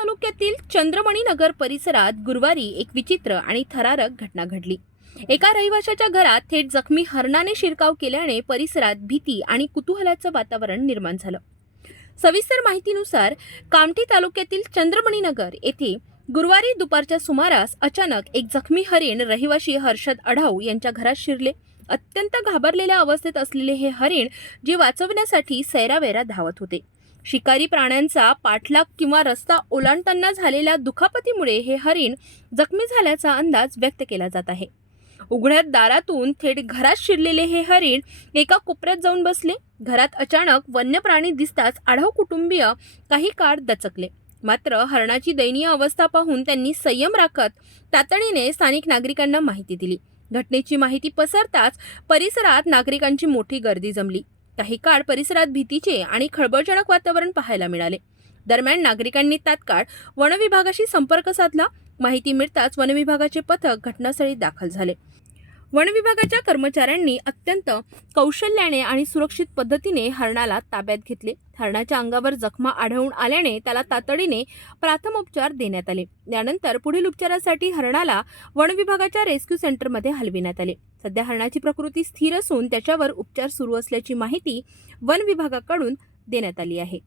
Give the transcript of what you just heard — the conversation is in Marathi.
तालुक्यातील चंद्रमणी नगर परिसरात गुरुवारी एक विचित्र आणि थरारक घटना घडली। एका रहिवाशाच्या घरात थेट जखमी हरणाने शिरकाव केल्याने परिसरात भीती आणि कुतूहलाचं वातावरण निर्माण झालं। सविस्तर माहितीनुसार कामठी तालुक्यातील चंद्रमणी नगर येथे गुरुवारी दुपारच्या सुमारास अचानक एक जखमी हरिण रहिवाशी हर्षद अढाऊ यांच्या घरात शिरले। अत्यंत घाबरलेल्या अवस्थेत असलेले हे हरिण जीव वाचवण्यासाठी सैरावैरा धावत होते। शिकारी प्राण्यांचा पाठलाग किंवा रस्ता ओलांडताना झालेल्या दुखापतीमुळे हे हरिण जखमी झाल्याचा अंदाज व्यक्त केला जात आहे। उघड्या दारातून थेट घरात शिरलेले हे हरिण एका कोपऱ्यात जाऊन बसले। घरात अचानक वन्य प्राणी दिसताच आढाव कुटुंबीय काही काळ दचकले। मात्र हरणाची दयनीय अवस्था पाहून त्यांनी संयम राखत तातडीने स्थानिक नागरिकांना माहिती दिली। घटनेची माहिती पसरताच परिसरात नागरिकांची मोठी गर्दी जमली। काही काळ परिसरात भीतीचे आणि खळबळजनक वातावरण पाहायला मिळाले। दरम्यान नागरिकांनी तात्काळ वन विभागाशी संपर्क साधला। माहिती मिळताच वन विभागाचे पथक घटनास्थळी दाखल झाले। वन विभागाच्या कर्मचाऱ्यांनी अत्यंत कौशल्याने आणि सुरक्षित पद्धतीने हरणाला ताब्यात घेतले। हरणाच्या अंगावर जखमा आढळून आल्याने त्याला तातडीने प्राथमोपचार देण्यात आले। यानंतर पुढील उपचारासाठी हरणाला वन विभागाच्या रेस्क्यू सेंटरमध्ये हलविण्यात आले। सध्या हरणाची प्रकृती स्थिर असून त्याच्यावर उपचार सुरू असल्याची माहिती वन विभागाकडून देण्यात आली आहे।